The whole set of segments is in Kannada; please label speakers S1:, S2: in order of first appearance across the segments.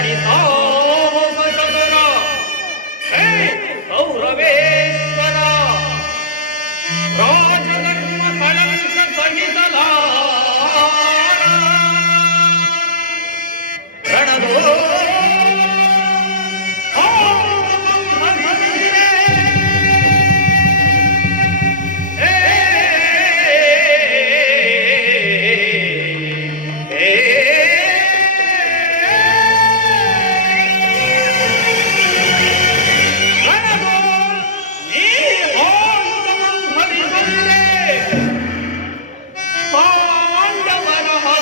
S1: ಹರಣಿ ಸಾಹಸ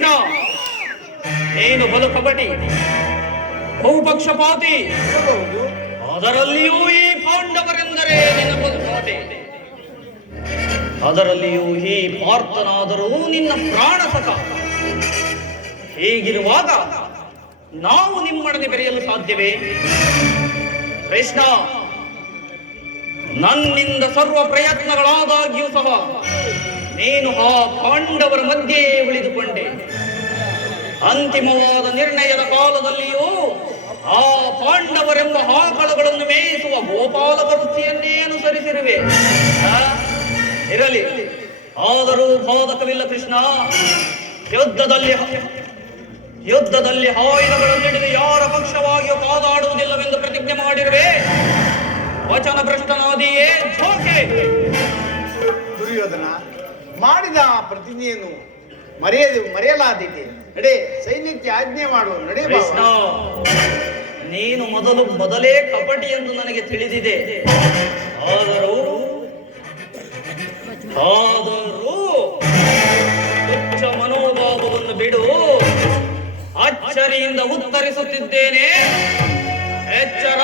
S1: ಕೃಷ್ಣ. ನೀನು ಬಲು ಕಬಡ್ಡಿ ಬಹುಪಕ್ಷಪಾತಿ. ಅದರಲ್ಲಿಯೂ ಈ ಪಾಂಡವರೆಂದರೆ ನಿನ್ನ ಬದುಪಾತಿ ಅದರಲ್ಲಿಯೂ ಈ ಪಾರ್ಥನಾದರೂ ನಿನ್ನ ಪ್ರಾಣ ಹೇಗಿರುವಾಗ ಹೀಗಿರುವಾಗ ನಾವು ನಿಮ್ಮೊಡನೆ ಬೆರೆಯಲು ಸಾಧ್ಯವೇ? ಕೃಷ್ಣ, ನನ್ನಿಂದ ಸರ್ವ ಪ್ರಯತ್ನಗಳಾದಾಗ್ಯೂ ಸಹ ನೀನು ಆ ಪಾಂಡವರ ಮಧ್ಯೆ ಉಳಿದುಕೊಂಡೆ. ಅಂತಿಮವಾದ ನಿರ್ಣಯದ ಕಾಲದಲ್ಲಿಯೂ ಆ ಪಾಂಡವರೆಂಬ ಆಕಳುಗಳನ್ನು ಮೇಯಿಸುವ ಗೋಪಾಲ ವೃತ್ತಿಯನ್ನೇ ಅನುಸರಿಸಿರುವೆ. ಇರಲಿ. ಆದರೂ ಬಾಧಕವಿಲ್ಲ ಕೃಷ್ಣ. ಯುದ್ಧದಲ್ಲಿ ಯುದ್ಧದಲ್ಲಿ ಆಯುಧಗಳನ್ನು ಹಿಡಿದು ಯಾರ ಪಕ್ಷವಾಗಿಯೂ ಕಾದಾಡುವುದಿಲ್ಲವೆಂದು ಪ್ರತಿಜ್ಞೆ ಮಾಡಿರುವೆ. ವಚನ ಭ್ರಷ್ಟನಾದಿಯೇ
S2: ದುರ್ಯೋಧನ ಮಾಡಿದ ಆ ಪ್ರತಿಜ್ಞೆಯನ್ನು ಮರೆಯದು ಮರೆಯಲಾದಿದೆ ನಡೆ, ಸೈನ್ಯಕ್ಕೆ ಆಜ್ಞೆ ಮಾಡುವ ನಡೆ.
S1: ನೀನು ಮೊದಲು ಮೊದಲೇ ಕಪಟಿ ಎಂದು ನನಗೆ ತಿಳಿದಿದೆ. ಆದರೂ ಆದರೂ ಮನೋಭಾವವನ್ನು ಬಿಡು. ಅಚ್ಚರಿಯಿಂದ ಉತ್ತರಿಸುತ್ತಿದ್ದೇನೆ. ಎಚ್ಚರ